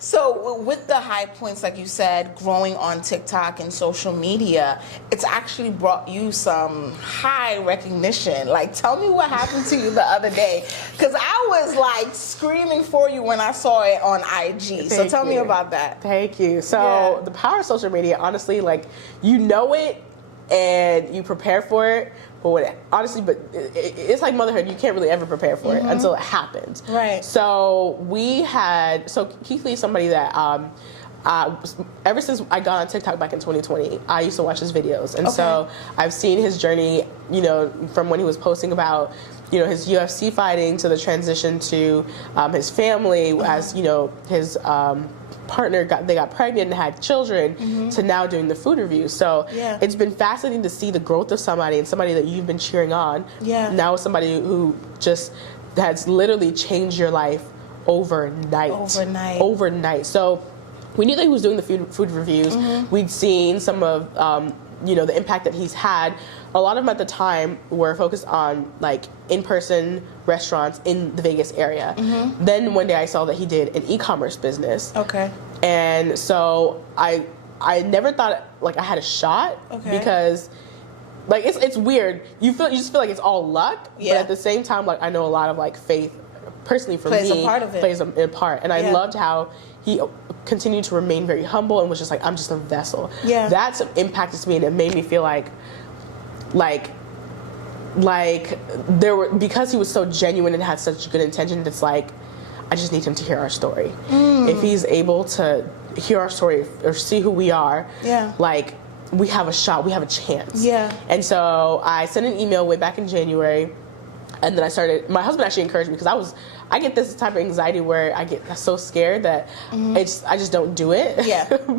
So with the high points, like you said, growing on TikTok and social media, it's actually brought you some high recognition. Like, tell me what happened to you the other day, because I was like screaming for you when I saw it on IG. So tell me about that. Thank you. So the power of social media, honestly, like, you know it and you prepare for it. But it's like motherhood. You can't really ever prepare for it until it happens. Right. So Keith Lee is somebody that ever since I got on TikTok back in 2020, I used to watch his videos, and so I've seen his journey. You know, from when he was posting about, you know, his UFC fighting to the transition to his family, as you know, his partner got pregnant and had children, to now doing the food reviews. So it's been fascinating to see the growth of somebody, and somebody that you've been cheering on. Now is somebody who just has literally changed your life overnight. So we knew that he was doing the food reviews. We'd seen some of you know, the impact that he's had. A lot of them at the time were focused on like in-person restaurants in the Vegas area. Then one day I saw that he did an e-commerce business. And so I never thought like I had a shot, because like it's weird. You just feel like it's all luck, but at the same time, like, I know a lot of like faith personally for plays me a part of it. plays a part. And I loved how he continued to remain very humble and was just like, I'm just a vessel. That's impacted me, and it made me feel like there were, because he was so genuine and had such good intentions, it's like, I just need him to hear our story. If he's able to hear our story or see who we are, like, we have a shot, we have a chance. And so I sent an email way back in January, and then my husband actually encouraged me, because I get this type of anxiety where I get so scared that I just don't do it.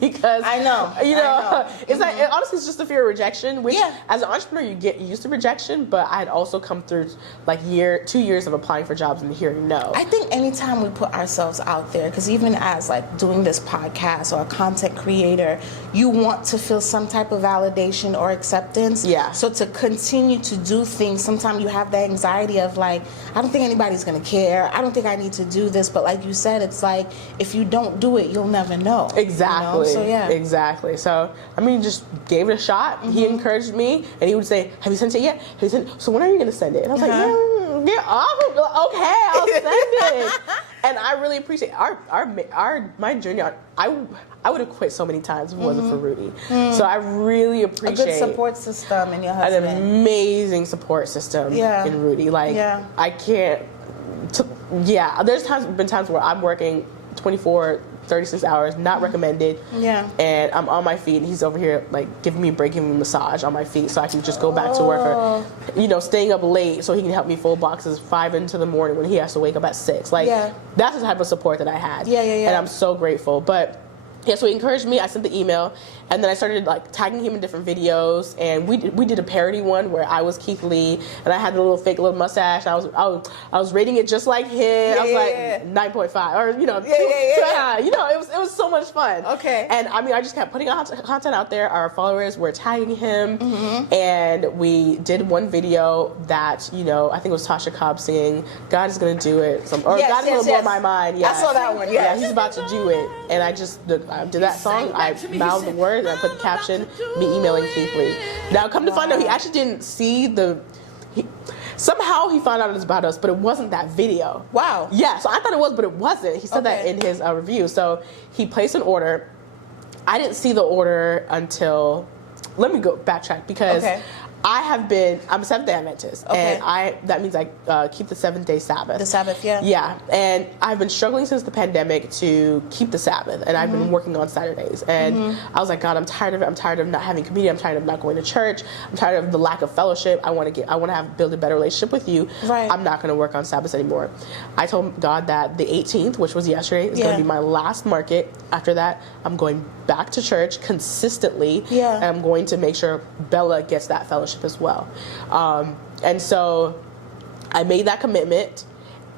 Because I know. It's like, honestly, it's just the fear of rejection, which as an entrepreneur, you get used to rejection, but I had also come through like 2 years of applying for jobs and hearing no. I think anytime we put ourselves out there, because even as like doing this podcast or a content creator, you want to feel some type of validation or acceptance. So to continue to do things, sometimes you have that anxiety of like, I don't think anybody's gonna care. I don't think I need to do this. But like you said, it's like, if you don't do it, you'll never know. Exactly. You know? So Exactly. So I mean, just gave it a shot. He encouraged me, and he would say, "Have you sent it yet? Have you sent it? So when are you gonna send it?" And I was like, "Get off! Okay, I'll send it." And I really appreciate my journey. I would have quit so many times if it wasn't for Rudy. So I really appreciate a good support system in your husband. An amazing support system in Rudy. Like, I can't. There's been times where I'm working 24, 36 hours, not recommended. And I'm on my feet, and he's over here like giving me a break, giving me a massage on my feet, so I can just go back to work, or, you know, staying up late so he can help me fold boxes 5 into the morning when he has to wake up at 6. Like, that's the type of support that I had. And I'm so grateful. But so he encouraged me. I sent the email, and then I started like tagging him in different videos. And we did a parody one where I was Keith Lee, and I had the little fake little mustache. I was rating it just like him. I was like 9.5, or you know, you know, it was so much fun. And I mean, I just kept putting content out there. Our followers were tagging him, and we did one video that, you know, I think it was Tasha Cobb singing "God is Gonna Do It," God is Gonna Blow My Mind. I saw that one. He's about to do it, and I did that song. I mouthed the words, and I put the caption, me emailing Keith Lee. Now, come to find out, he actually didn't see somehow he found out about us, but it wasn't that video. So I thought it was, but it wasn't. He said that in his review. So he placed an order. I didn't see the order until, let me go backtrack, because I'm a Seventh-day Adventist, and that means I keep the 7-day Sabbath. The Sabbath, and I've been struggling since the pandemic to keep the Sabbath, and I've been working on Saturdays, and I was like, God, I'm tired of it. I'm tired of not having community. I'm tired of not going to church. I'm tired of the lack of fellowship. I want to build a better relationship with you. I'm not going to work on Sabbaths anymore. I told God that the 18th, which was yesterday, is going to be my last market. After that, I'm going back to church consistently, and I'm going to make sure Bella gets that fellowship as well. And so I made that commitment,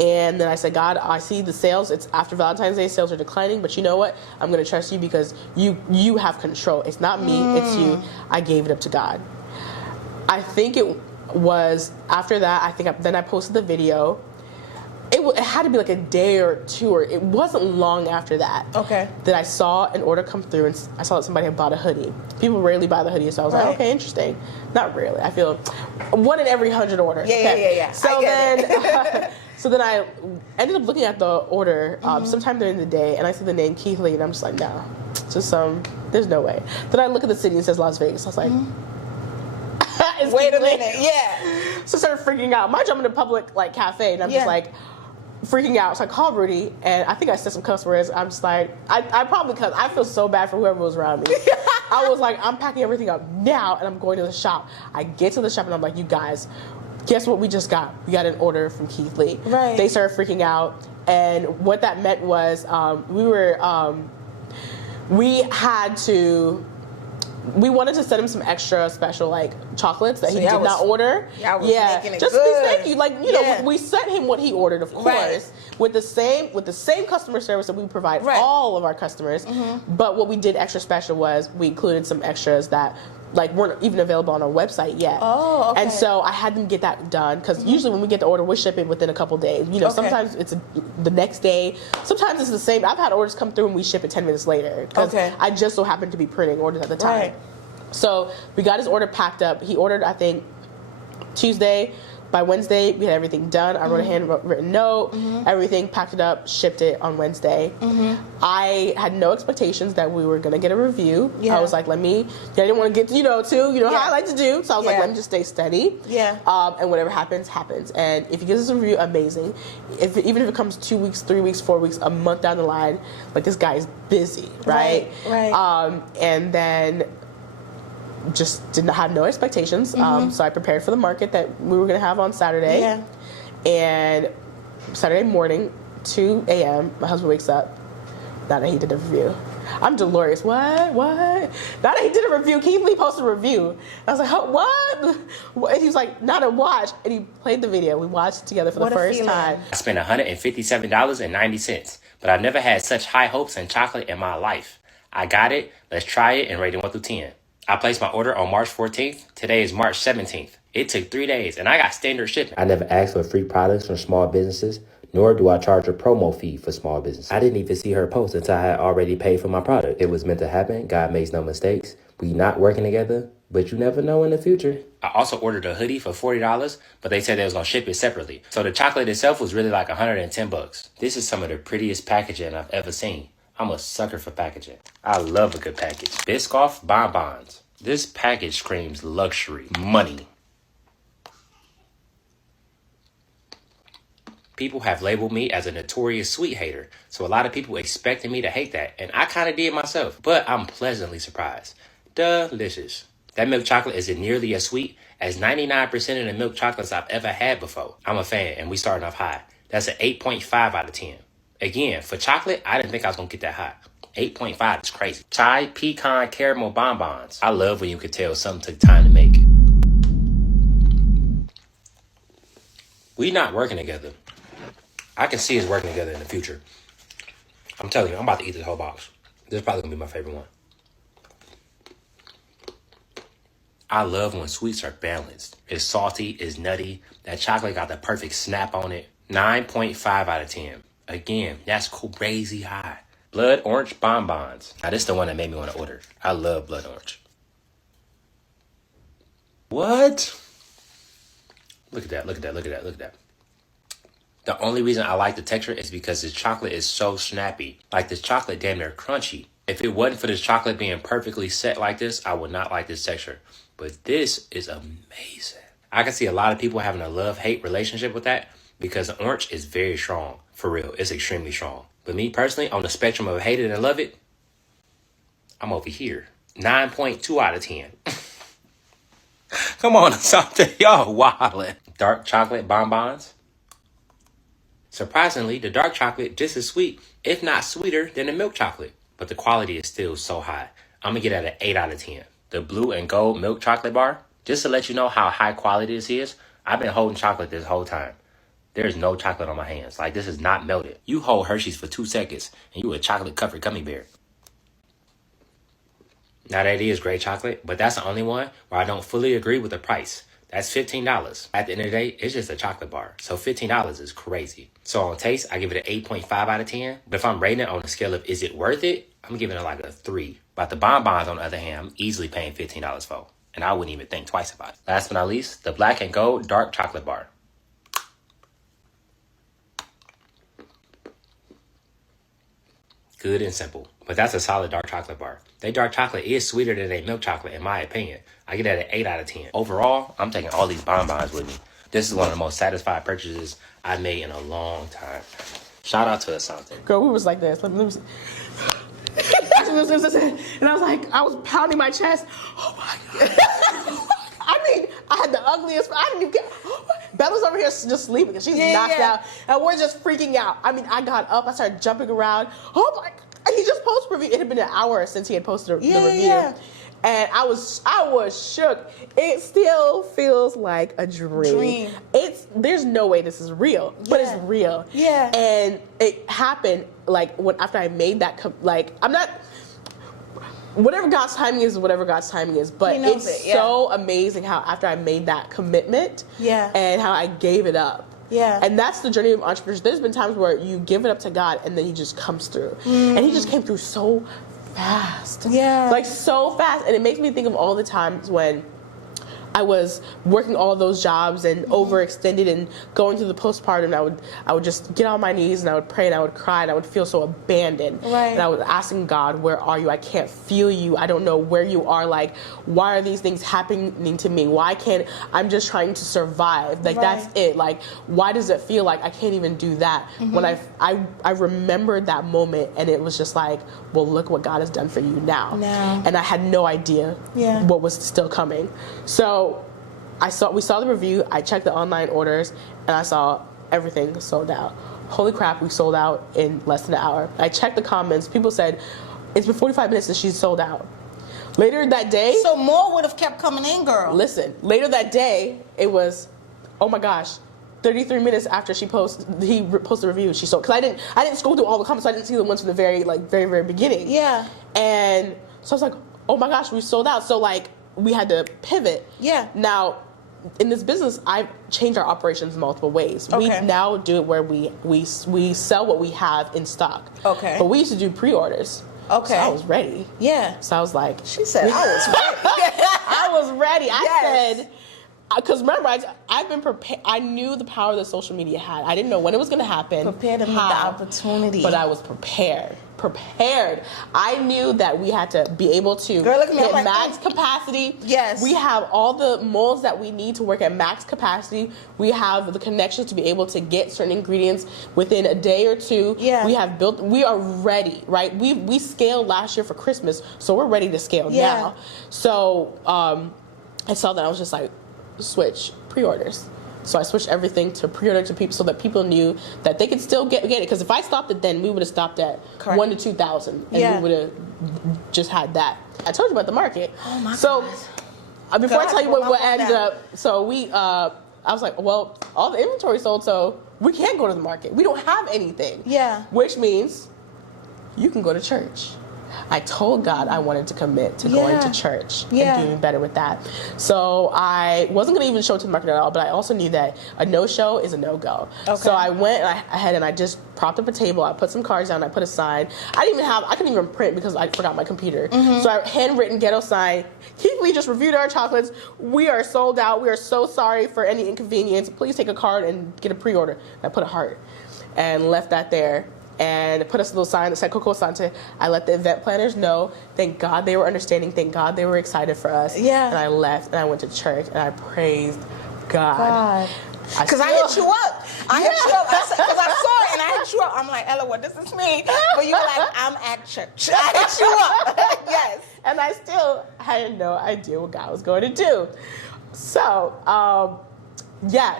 and then I said, God, I see the sales. It's after Valentine's Day, sales are declining, but you know what? I'm going to trust you, because you have control. It's not me, it's you. I gave it up to God. I think it was after that, then I posted the video. It had to be like a day or two, or it wasn't long after that. Okay. That I saw an order come through, and I saw that somebody had bought a hoodie. People rarely buy the hoodie, so I was like, okay, interesting. Not rarely. I feel 1 in every 100 orders. Yeah. So then I ended up looking at the order sometime during the day, and I see the name Keith Lee, and I'm just like, no, just there's no way. Then I look at the city and it says Las Vegas. I was like, wait a minute, yeah. So I started freaking out. Mind you, I'm in a public like cafe, and I'm just like freaking out. So I called Rudy, and I think I said some cuss words. I'm just like, I probably cussed. I feel so bad for whoever was around me. I was like, I'm packing everything up now, and I'm going to the shop. I get to the shop, and I'm like, you guys, guess what we just got? We got an order from Keith Lee. Right. They started freaking out, and what that meant was we wanted to send him some extra special like chocolates that he did not order. Yeah, making it just good. Thank you. Like, you know, we sent him what he ordered, of course, with the same customer service that we provide all of our customers. But what we did extra special was we included some extras that like weren't even available on our website yet. Oh, okay. And so I had them get that done because usually when we get the order, we ship it within a couple days. You know, sometimes it's the next day. Sometimes it's the same. I've had orders come through and we ship it 10 minutes later because I just so happened to be printing orders at the time. Right. So we got his order packed up. He ordered, I think, Tuesday. By Wednesday, we had everything done. I wrote a handwritten note, everything, packed it up, shipped it on Wednesday. I had no expectations that we were going to get a review. I was like, I didn't want to get, how I like to do. So I was like, let me just stay steady. And whatever happens, happens. And if he gives us a review, amazing. Even if it comes 2 weeks, 3 weeks, 4 weeks, a month down the line, like this guy is busy, right? And then just did not have no expectations. So I prepared for the market that we were going to have on Saturday. And Saturday morning, 2 a.m., my husband wakes up. Now that he did a review. I'm delirious. What? Now that he did a review, Keith Lee posted a review. I was like, what? And he was like, not a watch. And he played the video. We watched it together for the first time. I spent $157.90, but I never had such high hopes in chocolate in my life. I got it. Let's try it and rate it 1 through 10. I placed my order on March 14th. Today is March 17th. It took 3 days, and I got standard shipping. I never asked for free products from small businesses, nor do I charge a promo fee for small business. I didn't even see her post until I had already paid for my product. It was meant to happen. God makes no mistakes. We not working together, but you never know in the future. I also ordered a hoodie for $40, but they said they was going to ship it separately. So the chocolate itself was really like $110. This is some of the prettiest packaging I've ever seen. I'm a sucker for packaging. I love a good package. Biscoff Bonbons. This package screams luxury, money. People have labeled me as a notorious sweet hater, so a lot of people expected me to hate that, and I kind of did myself, but I'm pleasantly surprised. Delicious. That milk chocolate isn't nearly as sweet as 99% of the milk chocolates I've ever had before. I'm a fan, and we starting off high. That's an 8.5 out of 10. Again, for chocolate, I didn't think I was going to get that high. 8.5 is crazy. Chai Pecan Caramel Bonbons. I love when you can tell something took time to make. We not working together. I can see us working together in the future. I'm telling you, I'm about to eat this whole box. This is probably going to be my favorite one. I love when sweets are balanced. It's salty, it's nutty. That chocolate got the perfect snap on it. 9.5 out of 10. Again, that's crazy high. Blood Orange Bonbons. Now, this is the one that made me want to order. I love blood orange. What? Look at that, look at that, look at that, look at that. The only reason I like the texture is because this chocolate is so snappy. Like, this chocolate damn near crunchy. If it wasn't for this chocolate being perfectly set like this, I would not like this texture. But this is amazing. I can see a lot of people having a love-hate relationship with that because the orange is very strong. For real, it's extremely strong. But me personally, on the spectrum of hate it and love it, I'm over here. 9.2 out of 10. Come on, something. Y'all wildin'. Dark chocolate bonbons. Surprisingly, the dark chocolate just as sweet, if not sweeter, than the milk chocolate. But the quality is still so high. I'm going to get it at an 8 out of 10. The blue and gold milk chocolate bar, just to let you know how high quality this is, I've been holding chocolate this whole time. There's no chocolate on my hands. Like, this is not melted. You hold Hershey's for 2 seconds, and you a chocolate-covered gummy bear. Now, that is great chocolate, but that's the only one where I don't fully agree with the price. That's $15. At the end of the day, it's just a chocolate bar. So $15 is crazy. So on taste, I give it an 8.5 out of 10. But if I'm rating it on a scale of is it worth it, I'm giving it like a 3. But the bonbons, on the other hand, I'm easily paying $15 for. And I wouldn't even think twice about it. Last but not least, the Black and Gold Dark Chocolate Bar. Good and simple. But that's a solid dark chocolate bar. Their dark chocolate is sweeter than their milk chocolate, in my opinion. I get that an 8 out of 10. Overall, I'm taking all these bonbons with me. This is one of the most satisfied purchases I've made in a long time. Shout out to Asante. Girl, we was like this. Let me see. And I was like, I was pounding my chest. Oh my God. I mean, I had the ugliest. I didn't even get. Bella's over here just sleeping, and she's knocked out, and we're just freaking out. I mean, I got up, I started jumping around. Oh my! And he just posted review. It had been an hour since he had posted the review, and I was shook. It still feels like a dream. There's no way this is real, but it's real. Yeah. And it happened like after I made that. I'm not. Whatever God's timing is, whatever God's timing is. But it's so amazing how after I made that commitment, and how I gave it up. Yeah. And that's the journey of entrepreneurship. There's been times where you give it up to God and then he just comes through. And he just came through so fast. Yeah. Like so fast. And it makes me think of all the times when I was working all those jobs and overextended and going through the postpartum. I would just get on my knees and I would pray and I would cry and I would feel so abandoned. Right. And I was asking God, where are you? I can't feel you. I don't know where you are. Like, why are these things happening to me? Why can't I'm just trying to survive? Like that's it. Like, why does it feel like I can't even do that? When I remembered that moment and it was just like, well, look what God has done for you now. And I had no idea what was still coming. So we saw the review, I checked the online orders, and I saw everything sold out. Holy crap, we sold out in less than an hour. I checked the comments, people said, it's been 45 minutes and she's sold out. Later that day... So more would have kept coming in, girl. Listen, later that day, it was, oh my gosh, 33 minutes after he posted a review, she sold. Because I didn't scroll through all the comments, so I didn't see the ones from the very beginning. Yeah. And so I was like, oh my gosh, we sold out. So we had to pivot. Yeah. Now, in this business, I've changed our operations multiple ways. Okay. We now do it where we sell what we have in stock. Okay. But we used to do pre-orders. Okay. So I was ready. Yeah. So I was like... She said, I was ready. I was ready. I said... Because remember, I've been prepared. I knew the power that social media had. I didn't know when it was going to happen. Prepared to meet the opportunity. But I was prepared. I knew that we had to be able to hit max capacity. Yes. We have all the molds that we need to work at max capacity. We have the connections to be able to get certain ingredients within a day or two. Yeah. We are ready, right? We scaled last year for Christmas, so we're ready to scale now. So I saw that. I was just like, switch pre-orders. So I switched everything to pre-order to people so that people knew that they could still get it. Because if I stopped it then, we would have stopped at 1,000 to 2,000. And we would have just had that. I told you about the market. Oh my so God. Before I tell you what ended up, so I was like, well, all the inventory sold, so we can't go to the market. We don't have anything. Yeah. Which means you can go to church. I told God I wanted to commit to going to church and doing better with that. So I wasn't going to even show to the market at all, but I also knew that a no-show is a no-go. Okay. So I went ahead and I just propped up a table. I put some cards down. I put a sign. I couldn't even print because I forgot my computer. So I handwritten ghetto sign. Keith Lee just reviewed our chocolates. We are sold out. We are so sorry for any inconvenience. Please take a card and get a pre-order. And I put a heart and left that there. And put us a little sign that said Coco Asante. I let the event planners know. Thank God they were understanding. Thank God they were excited for us. Yeah. And I left and I went to church and I praised God. Because I hit you up. I hit you up. Because I saw it and I hit you up. I'm like, Ella, what does this mean? But you were like, I'm at church. I hit you up. Yes. And I still had no idea what God was going to do. So,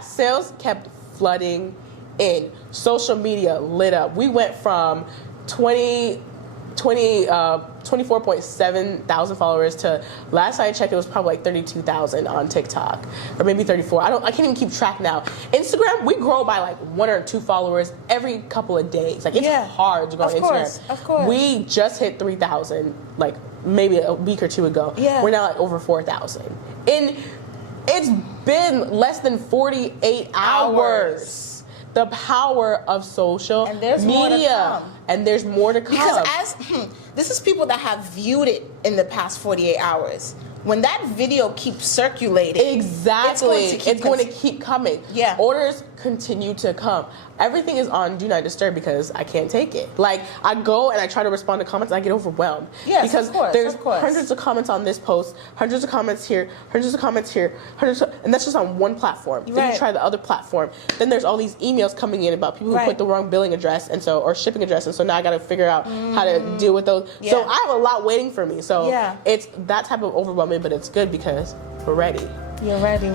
sales kept flooding in. Social media lit up. We went from 24.7 thousand followers to, last I checked, it was probably like 32,000 on TikTok, or maybe 34. I can't even keep track now. Instagram, we grow by like 1 or 2 followers every couple of days. Like, it's hard to grow on Instagram. Of course. We just hit 3,000 like maybe a week or two ago. Yeah. We're now like over 4,000 It's been less than 48 hours. The power of social and there's media. More to come. And there's more to come. Because this is people that have viewed it in the past 48 hours. When that video keeps circulating, exactly, it's going to keep coming. Yeah. Orders continue to come. Everything is on Do Not Disturb because I can't take it. Like, I go and I try to respond to comments and I get overwhelmed. Yes, because of course, there's of course. hundreds of comments on this post, hundreds of comments here, hundreds of comments here, and that's just on one platform. Then you try the other platform. Then there's all these emails coming in about people who put the wrong billing address or shipping address, and so now I got to figure out how to deal with those. Yeah. So I have a lot waiting for me. So it's that type of overwhelming, but it's good because we're ready. You're ready.